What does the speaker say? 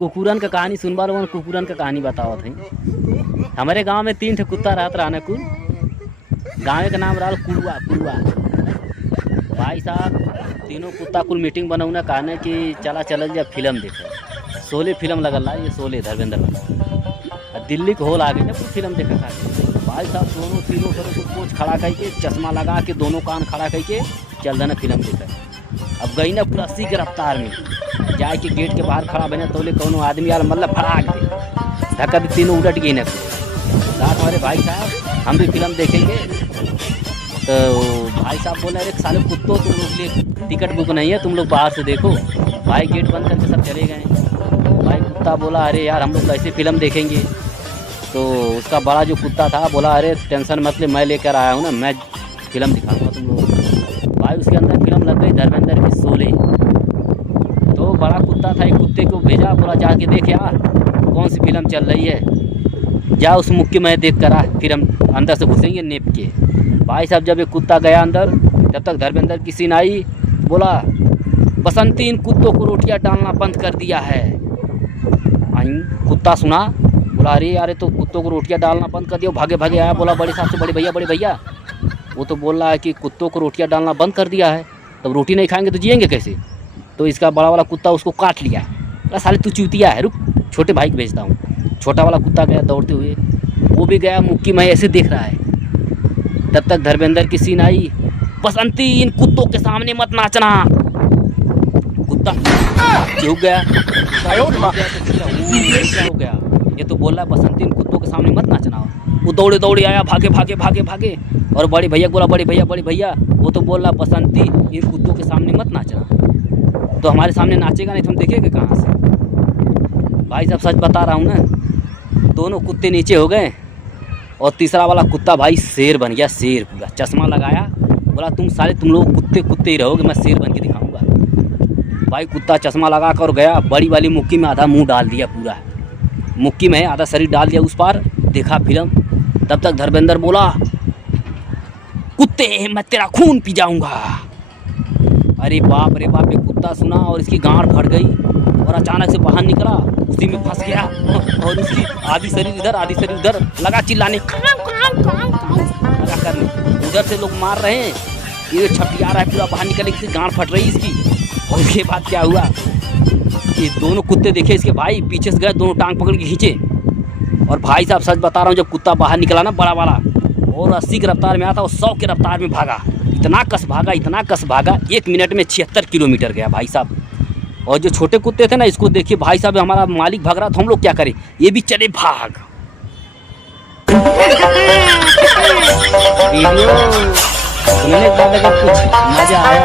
कुकुरन का कहानी सुनबा लोगन। कुकुरन का कहानी बतावत है। हमारे गांव में 3 ठे कुत्ता रहत रहने कुल। गाँव का नाम रहा कुड़ुआ कुड़ुआ। भाई साहब तीनों कुत्ता कुल मीटिंग बनौना कहने कि चला चल जा फिल्म देखे। शोले फिल्म लगल ला, ये शोले धर्मेंद्र वाला दिल्ली के होल आ गई ना कुछ फिल्म देखा था। भाई साहब दोनों तीनों तरह कोच खड़ा करके चश्मा लगा के दोनों कान खड़ा करके चल देना फिल्म देखा। अब गई ना पूरा 80 की रफ्तार में जाए के गेट के बाहर खड़ा बने तो कोनो आदमी आल मतलब फड़ाक दे धक्का भी तीनों उलट गई ना। रात हमारे भाई साहब हम भी फिल्म देखेंगे तो भाई साहब बोले अरे साले कुत्तों तुम लोग लिए टिकट बुक नहीं है, तुम लोग बाहर से देखो। भाई गेट बंद करके सब चले गए। भाई कुत्ता बोला अरे यार हम लोग कैसे फिल्म देखेंगे। तो उसका बड़ा जो कुत्ता था बोला अरे टेंशन मत ले, मैं लेकर आया हूँ ना, मैं फिल्म दिखाऊंगा तुम लोग। भाई उसके अंदर फिल्म लग गई धर्मेंद्र की शोले। तो बड़ा कुत्ता था, एक कुत्ते को भेजा, बोला जाके देख यार कौन सी फिल्म चल रही है, जा उस मुक्की में देख कर आ, फिर हम अंदर से घुसेंगे नेप के। भाई साहब जब एक कुत्ता गया अंदर तब तक धर्मेंद्र की सीन आई। बोला बसंती इन कुत्तों को रोटियां डालना बंद कर दिया है। कुत्ता सुना, बोला अरे यार तो कुत्तों को रोटियां डालना बंद कर दिया। भागे भागे आया, बोला बड़े साहब से बड़े भैया वो तो बोल रहा है कि कुत्तों को रोटियां डालना बंद कर दिया है, तब रोटी नहीं खाएंगे तो जिएंगे कैसे। तो इसका बड़ा वाला कुत्ता उसको काट लिया। बोला साले तू चूतिया है, रुक छोटे भाई को भेजता हूँ। छोटा वाला कुत्ता गया दौड़ते हुए, वो भी गया मुक्की में ऐसे देख रहा है। तब तक धर्मेंद्र की सीन आई। बसंती इन कुत्तों के सामने मत नाचना। कुत्ता चूक गया, क्या हो गया, ये तो बोल रहा है बसंती इन कुत्तों के सामने मत नाचना। वो दौड़े दौड़े आया, भागे और बड़े भैया बोला बड़े भैया वो तो बोल रहा बसंती इन कुत्तों के सामने मत नाचना। तो हमारे सामने नाचेगा नहीं तो हम देखेंगे कहाँ से। भाई साहब सच बता रहा हूँ ना, दोनों कुत्ते नीचे हो गए और तीसरा वाला कुत्ता भाई शेर बन गया, शेर पूरा चश्मा लगाया। बोला तुम साले तुम लोग कुत्ते ही रहोगे, मैं शेर बन के दिखाऊंगा। भाई कुत्ता चश्मा लगा कर गया, बड़ी वाली मुक्की में आधा मुंह डाल दिया, पूरा मुक्की में आधा शरीर डाल दिया उस पार, देखा फिल्म। तब तक धर्मेंद्र बोला कुत्ते मैं तेरा खून पी जाऊंगा। अरे बाप रे बाप, ये कुत्ता सुना और इसकी गांड फट गई और अचानक से बाहर निकला, उसी में फंस गया और उसकी आधी शरीर इधर आधी शरीर उधर, लगा चिल्लाने लगा करने। उधर से लोग मार रहे हैं, ये छपिया रहा है पूरा बाहर निकलने की, गांड फट रही इसकी। और उसके बाद क्या हुआ, ये दोनों कुत्ते देखे इसके भाई पीछे से गए, दोनों टांग पकड़ के खींचे। और भाई साहब सच बता रहा हूँ, जब कुत्ता बाहर निकला ना बड़ा वाला और 80 की रफ्तार में आता और 100 की रफ्तार में भागा, इतना कस भागा 1 मिनट में 76 किलोमीटर गया भाई साहब। और जो छोटे कुत्ते थे ना, इसको देखिए भाई साहब हमारा मालिक भाग रहा था, हम लोग क्या करें, ये भी चले भाग। वीडियो सुनने के बाद अगर कुछ मजा आया